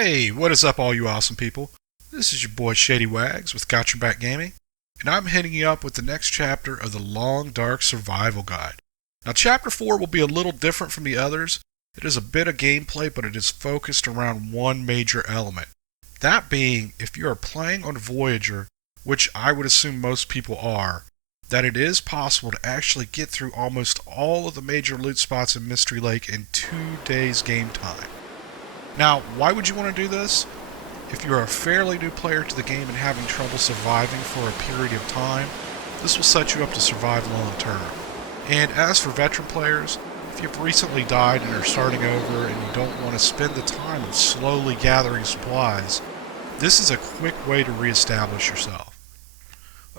Hey, what is up all you awesome people? This is your boy Shady Wags with Got Your Back Gaming, and I'm hitting you up with the next chapter of the Long Dark Survival Guide. Now chapter 4 will be a little different from the others. It is a bit of gameplay, but it is focused around one major element. That being, if you are playing on Voyager, which I would assume most people are, that it is possible to actually get through almost all of the major loot spots in Mystery Lake in 2 days game time. Now, why would you want to do this? If you're a fairly new player to the game and having trouble surviving for a period of time, this will set you up to survive long term. And as for veteran players, if you've recently died and are starting over and you don't want to spend the time of slowly gathering supplies, this is a quick way to reestablish yourself.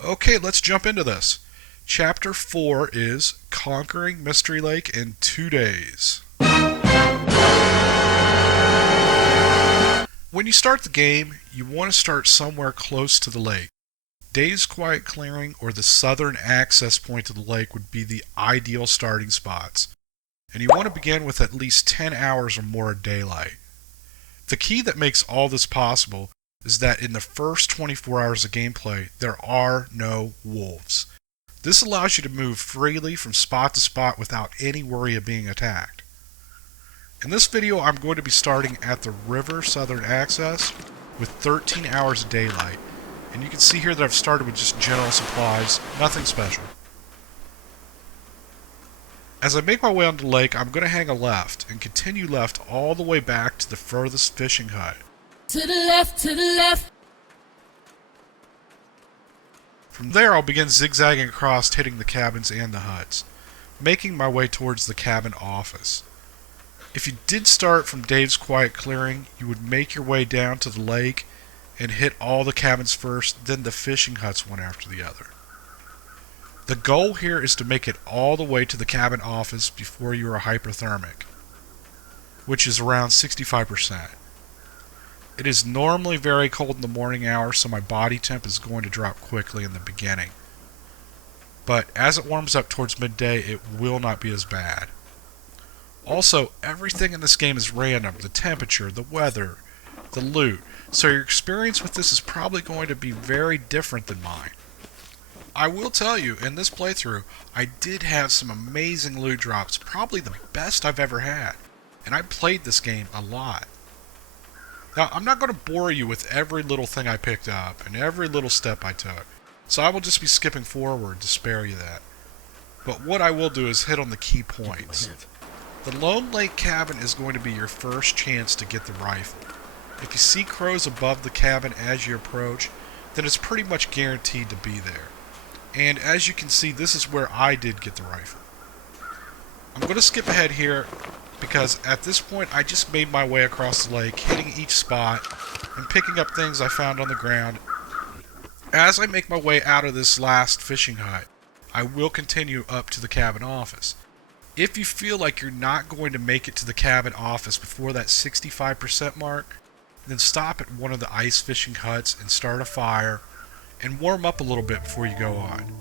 Okay, let's jump into this. Chapter 4 is Conquering Mystery Lake in 2 days. When you start the game, you want to start somewhere close to the lake. Dave's Quiet Clearing or the southern access point to the lake would be the ideal starting spots. And you want to begin with at least 10 hours or more of daylight. The key that makes all this possible is that in the first 24 hours of gameplay, there are no wolves. This allows you to move freely from spot to spot without any worry of being attacked. In this video, I'm going to be starting at the river southern access with 13 hours of daylight. And you can see here that I've started with just general supplies, nothing special. As I make my way onto the lake, I'm going to hang a left and continue left all the way back to the furthest fishing hut. To the left, to the left. From there, I'll begin zigzagging across, hitting the cabins and the huts, making my way towards the cabin office. If you did start from Dave's Quiet Clearing, you would make your way down to the lake and hit all the cabins first, then the fishing huts one after the other. The goal here is to make it all the way to the cabin office before you are hypothermic, which is around 65%. It is normally very cold in the morning hours, so my body temp is going to drop quickly in the beginning. But as it warms up towards midday, it will not be as bad. Also, everything in this game is random. The temperature, the weather, the loot. So your experience with this is probably going to be very different than mine. I will tell you, in this playthrough, I did have some amazing loot drops. Probably the best I've ever had. And I played this game a lot. Now, I'm not going to bore you with every little thing I picked up and every little step I took. So I will just be skipping forward to spare you that. But what I will do is hit on the key points. The Lone Lake cabin is going to be your first chance to get the rifle. If you see crows above the cabin as you approach, then it's pretty much guaranteed to be there. And as you can see, this is where I did get the rifle. I'm going to skip ahead here because at this point I just made my way across the lake, hitting each spot and picking up things I found on the ground. As I make my way out of this last fishing hut, I will continue up to the cabin office. If you feel like you're not going to make it to the cabin office before that 65% mark, then stop at one of the ice fishing huts and start a fire and warm up a little bit before you go on.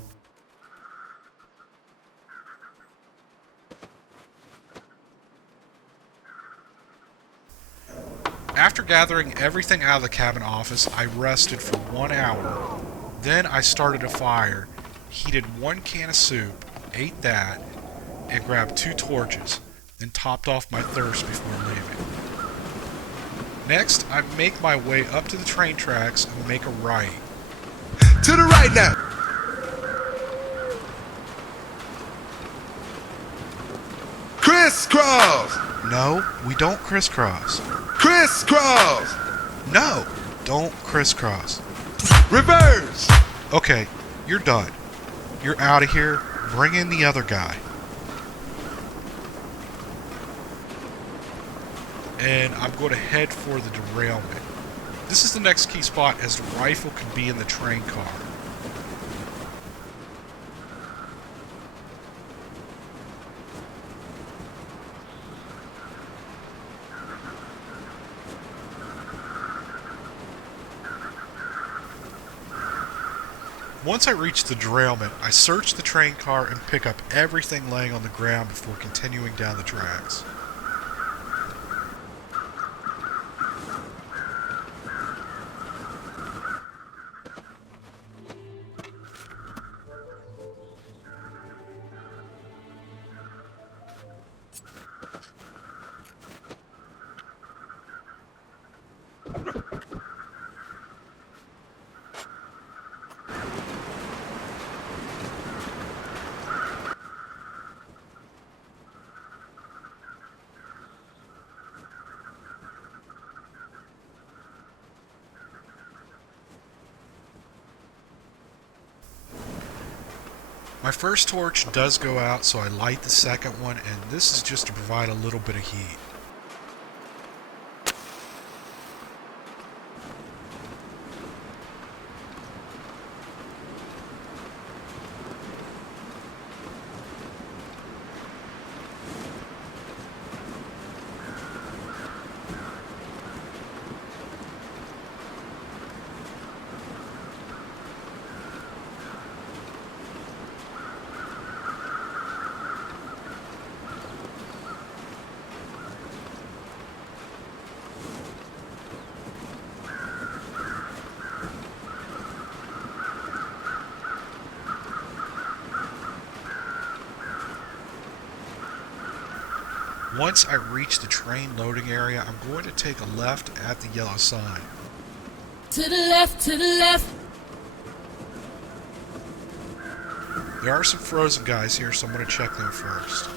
After gathering everything out of the cabin office, I rested for 1 hour. Then I started a fire, heated 1 can of soup, ate that, and grabbed 2 torches, then topped off my thirst before leaving. Next, I make my way up to the train tracks and make a right. To the right now! Crisscross! No, we don't crisscross. Crisscross! No, don't crisscross. Reverse! Okay, you're done. You're out of here. Bring in the other guy. And I'm going to head for the derailment. This is the next key spot as the rifle can be in the train car. Once I reach the derailment, I search the train car and pick up everything laying on the ground before continuing down the tracks. My first torch does go out, so I light the second one, and this is just to provide a little bit of heat. Once I reach the train loading area, I'm going to take a left at the yellow sign. To the left, to the left. There are some frozen guys here, so I'm going to check them first.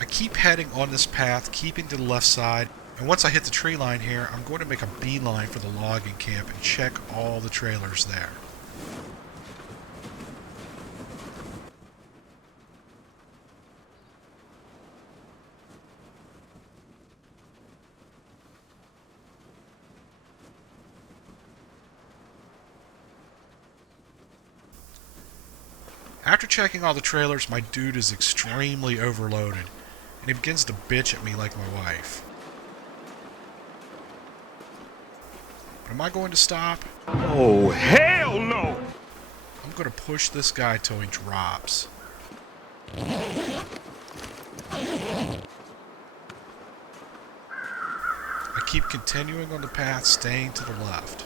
I keep heading on this path, keeping to the left side, and once I hit the tree line here, I'm going to make a beeline for the logging camp and check all the trailers there. After checking all the trailers, my dude is extremely overloaded, and he begins to bitch at me like my wife. But am I going to stop? Oh, hell no! I'm going to push this guy till he drops. I keep continuing on the path, staying to the left.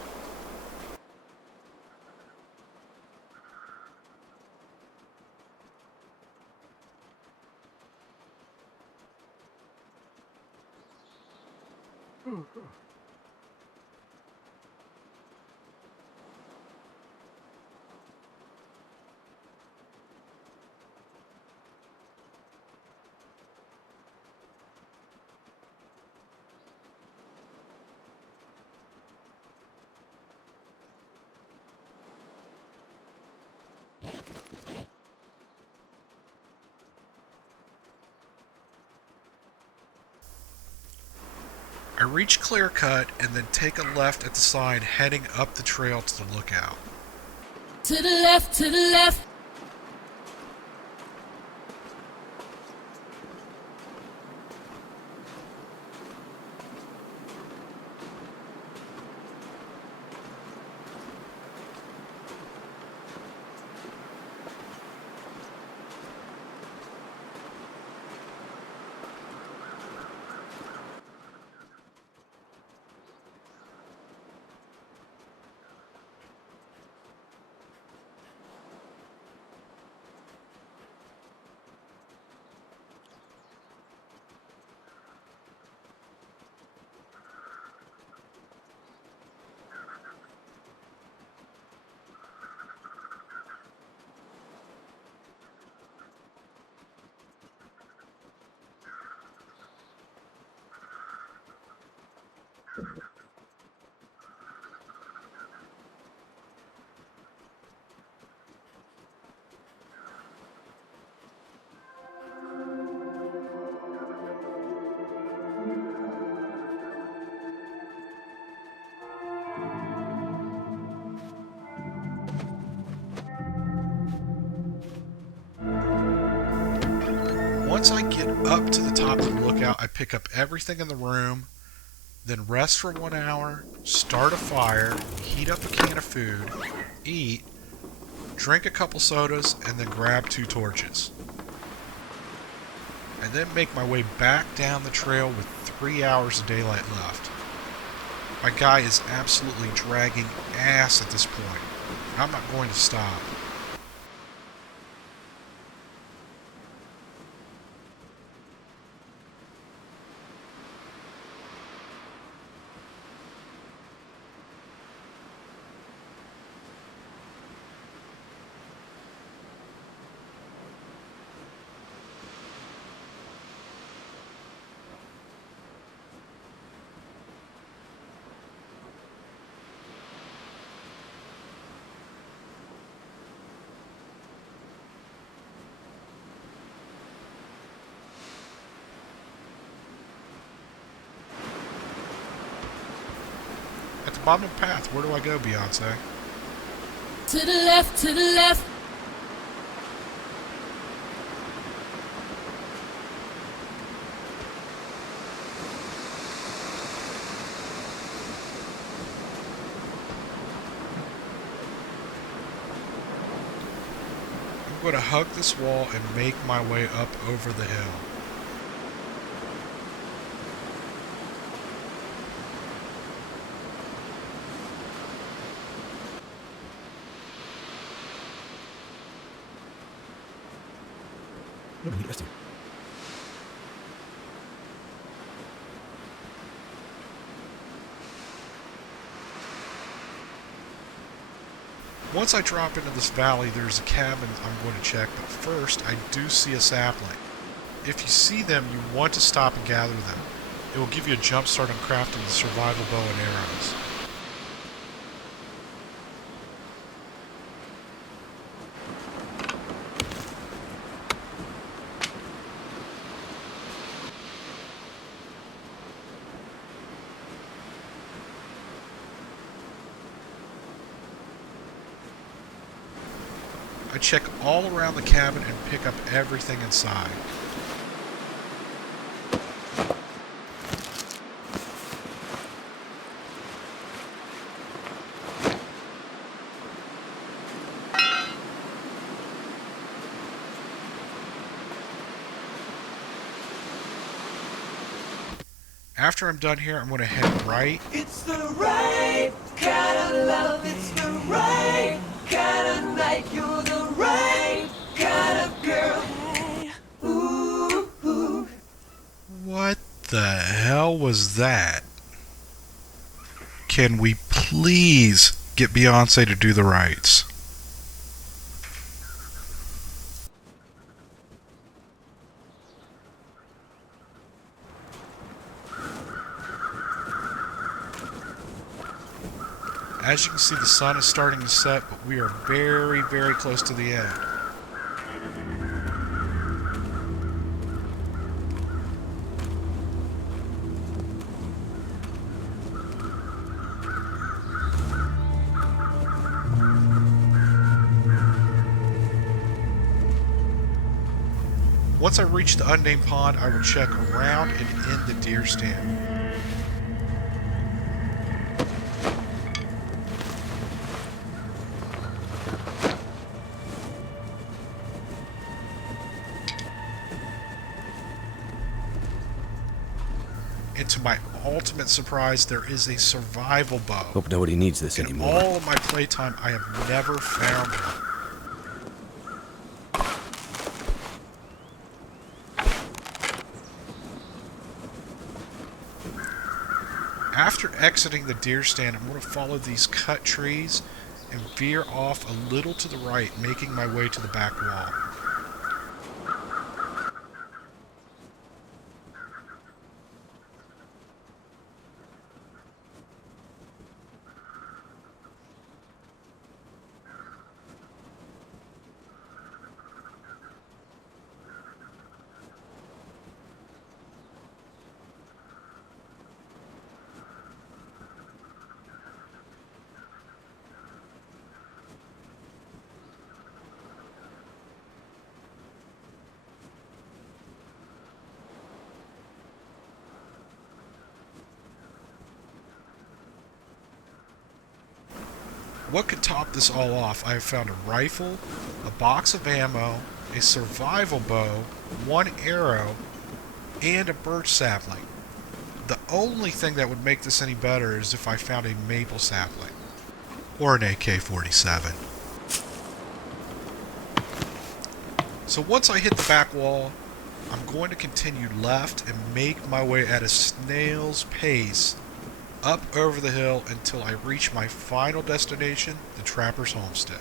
I reach Clear Cut and then take a left at the side, heading up the trail to the lookout. To the left, to the left. Once I get up to the top of the lookout, I pick up everything in the room, then rest for 1 hour, start a fire, heat up a can of food, eat, drink a couple sodas, and then grab 2 torches. And then make my way back down the trail with 3 hours of daylight left. My guy is absolutely dragging ass at this point. I'm not going to stop. At the bottom of the path, where do I go, Beyonce? To the left, to the left. I'm going to hug this wall and make my way up over the hill. Once I drop into this valley, there's a cabin I'm going to check, but first I do see a sapling. If you see them, you want to stop and gather them. It will give you a jump start on crafting the survival bow and arrows. I check all around the cabin and pick up everything inside. After I'm done here, I'm going to head right. It's the right kind of love, it's the right kind of night, you're the right kind of girl. Ooh, ooh. What the hell was that? Can we please get Beyonce to do the rights? As you can see, the sun is starting to set, but we are very, very close to the end. Once I reach the unnamed pond, I will check around and in the deer stand. And to my ultimate surprise, there is a survival bow. Hope nobody needs this In anymore. all of my playtime, I have never found one. After exiting the deer stand, I'm going to follow these cut trees and veer off a little to the right, making my way to the back wall. What could top this all off? I have found a rifle, a box of ammo, a survival bow, one arrow, and a birch sapling. The only thing that would make this any better is if I found a maple sapling. Or an AK-47. So once I hit the back wall, I'm going to continue left and make my way at a snail's pace up over the hill until I reach my final destination, the Trapper's Homestead.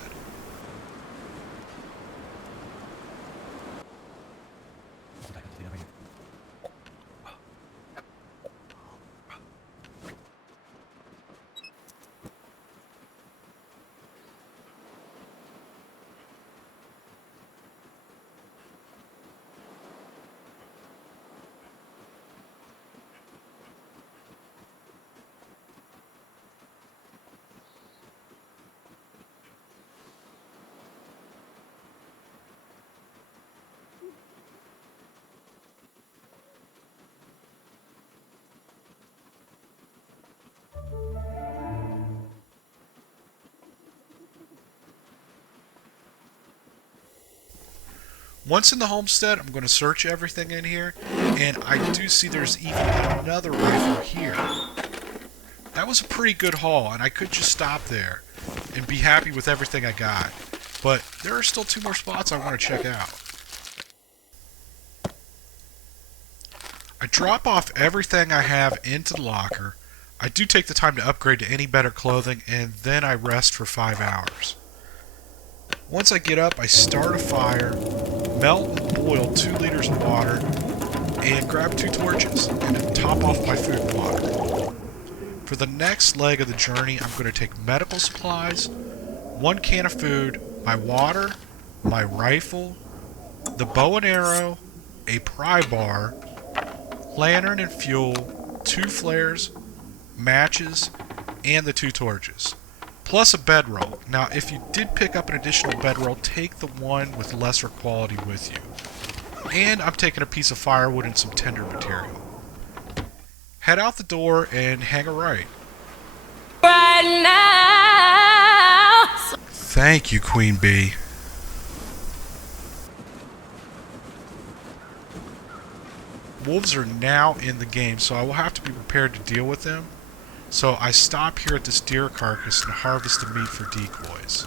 Once in the homestead, I'm going to search everything in here, and I do see there's even another rifle here. That was a pretty good haul, and I could just stop there and be happy with everything I got. But there are still 2 more spots I want to check out. I drop off everything I have into the locker. I do take the time to upgrade to any better clothing, and then I rest for 5 hours. Once I get up, I start a fire, melt and boil 2 liters of water, and grab 2 torches and top off my food and water. For the next leg of the journey, I'm going to take medical supplies, 1 can of food, my water, my rifle, the bow and arrow, a pry bar, lantern and fuel, 2 flares, matches, and the 2 torches. Plus a bedroll. Now, if you did pick up an additional bedroll, take the one with lesser quality with you. And I'm taking a piece of firewood and some tinder material. Head out the door and hang a right. Right now. Thank you, Queen Bee. Wolves are now in the game, so I will have to be prepared to deal with them. So I stop here at this deer carcass and harvest the meat for decoys.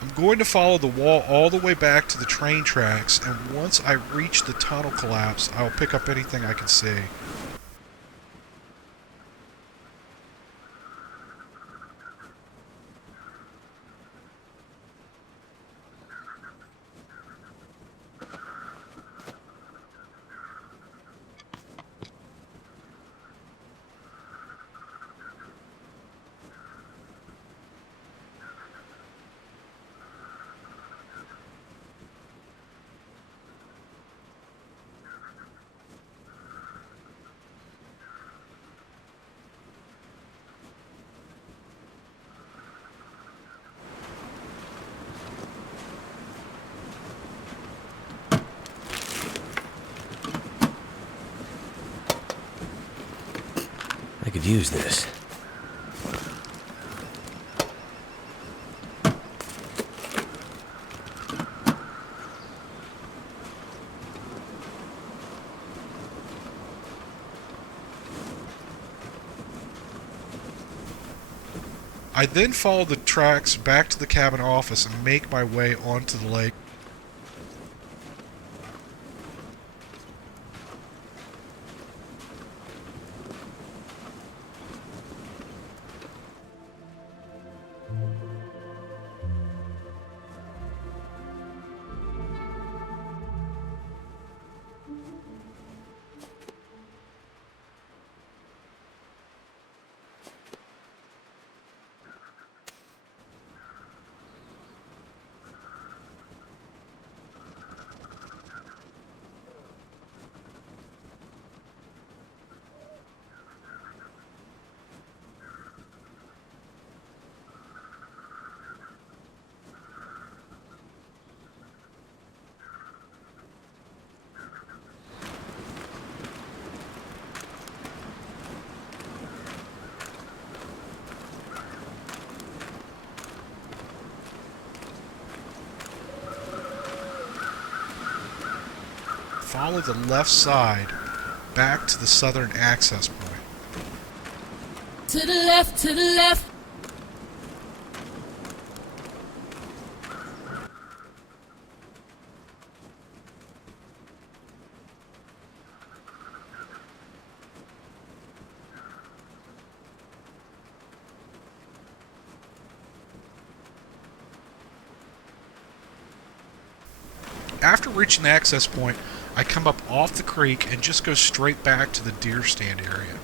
I'm going to follow the wall all the way back to the train tracks, and once I reach the tunnel collapse, I will pick up anything I can see. I could use this. I then follow the tracks back to the cabin office and make my way onto the lake. follow the left side back to the southern access point. To the left, to the left. After reaching the access point, I come up off the creek and just go straight back to the deer stand area.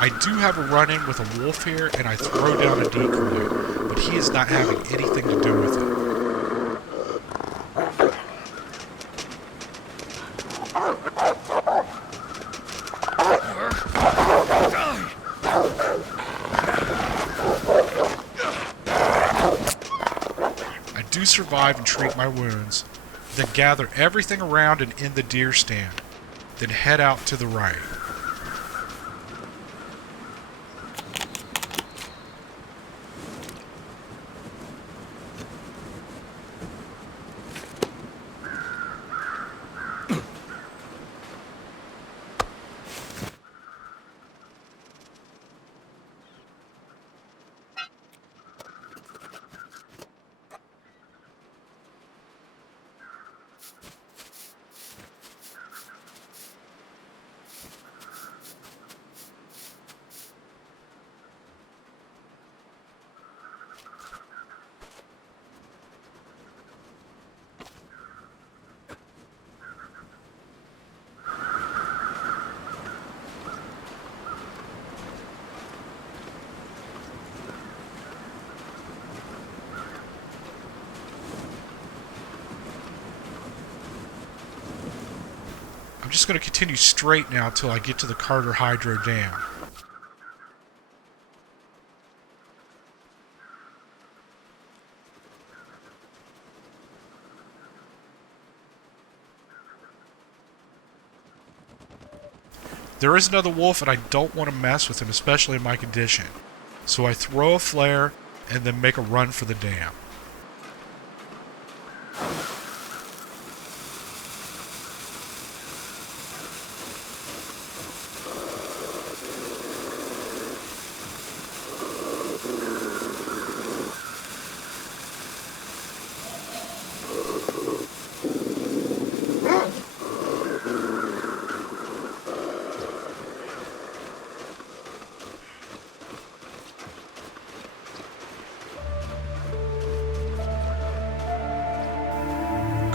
I do have a run-in with a wolf here, and I throw down a decoy, but he is not having anything to do with it. I do survive and treat my wounds, then gather everything around and in the deer stand, then head out to the right. I'm just going to continue straight now until I get to the Carter Hydro Dam. There is another wolf and I don't want to mess with him, especially in my condition. So I throw a flare and then make a run for the dam.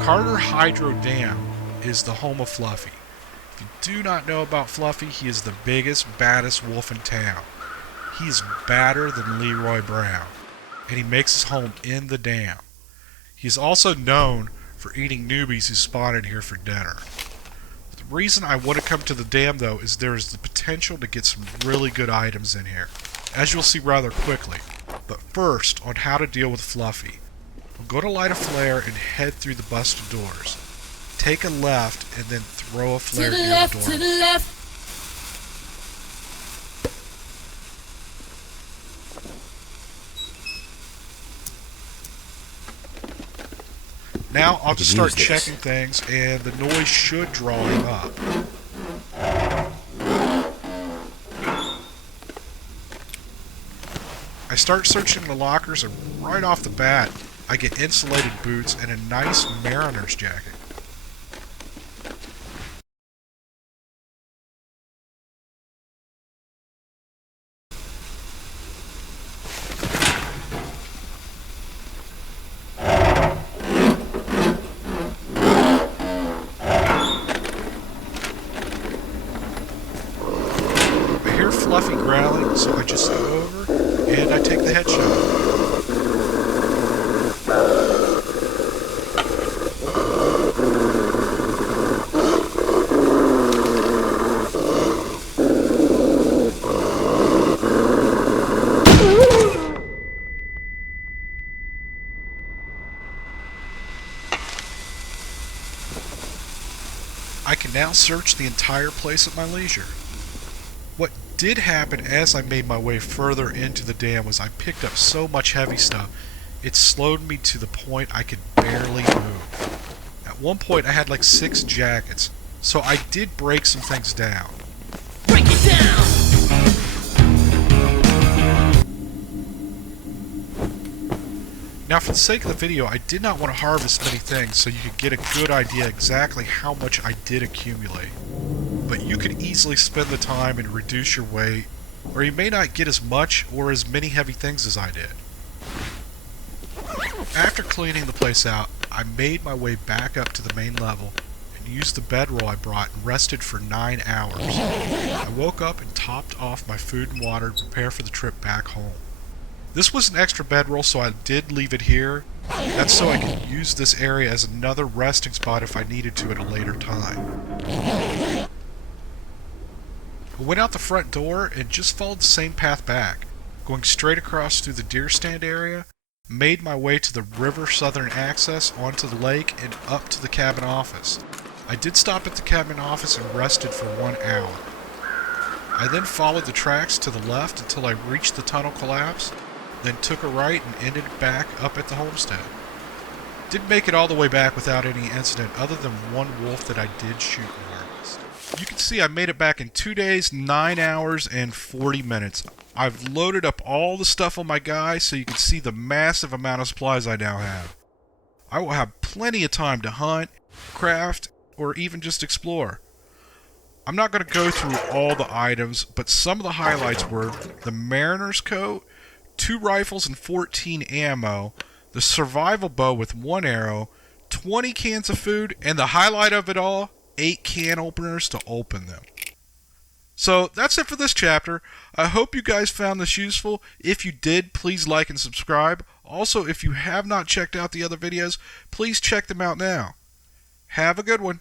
Carter Hydro Dam is the home of Fluffy. If you do not know about Fluffy, he is the biggest, baddest wolf in town. He is badder than Leroy Brown, and he makes his home in the dam. He is also known for eating newbies who spawn in here for dinner. The reason I want to come to the dam, though, is there is the potential to get some really good items in here, as you'll see rather quickly. But first, on how to deal with Fluffy. We'll go to light a flare and head through the busted doors. Take a left and then throw a flare near the door. To the left. Now I'll just could start use this. checking things and the noise should draw him up. I start searching the lockers and right off the bat I get insulated boots and a nice mariner's jacket. I hear Fluffy growling, so I just go over and I take the headshot. I can now search the entire place at my leisure. What did happen as I made my way further into the dam was I picked up so much heavy stuff, it slowed me to the point I could barely move. At one point I had like 6 jackets, so I did break some things down. Break it down. Now for the sake of the video, I did not want to harvest many things so you could get a good idea exactly how much I did accumulate. But you can easily spend the time and reduce your weight, or you may not get as much or as many heavy things as I did. After cleaning the place out, I made my way back up to the main level and used the bedroll I brought and rested for 9 hours. I woke up and topped off my food and water to prepare for the trip back home. This was an extra bedroll, so I did leave it here. That's so I could use this area as another resting spot if I needed to at a later time. I went out the front door and just followed the same path back, going straight across through the deer stand area, made my way to the river southern access, onto the lake, and up to the cabin office. I did stop at the cabin office and rested for 1 hour. I then followed the tracks to the left until I reached the tunnel collapse, then took a right and ended back up at the homestead. Didn't make it all the way back without any incident other than one wolf that I did shoot and harvest. You can see I made it back in 2 days, 9 hours, and 40 minutes. I've loaded up all the stuff on my guy so you can see the massive amount of supplies I now have. I will have plenty of time to hunt, craft, or even just explore. I'm not going to go through all the items, but some of the highlights were the mariner's coat, 2 rifles and 14 ammo, the survival bow with 1 arrow, 20 cans of food, and the highlight of it all, 8 can openers to open them. So that's it for this chapter. I hope you guys found this useful. If you did, please like and subscribe. Also, if you have not checked out the other videos, please check them out now. Have a good one.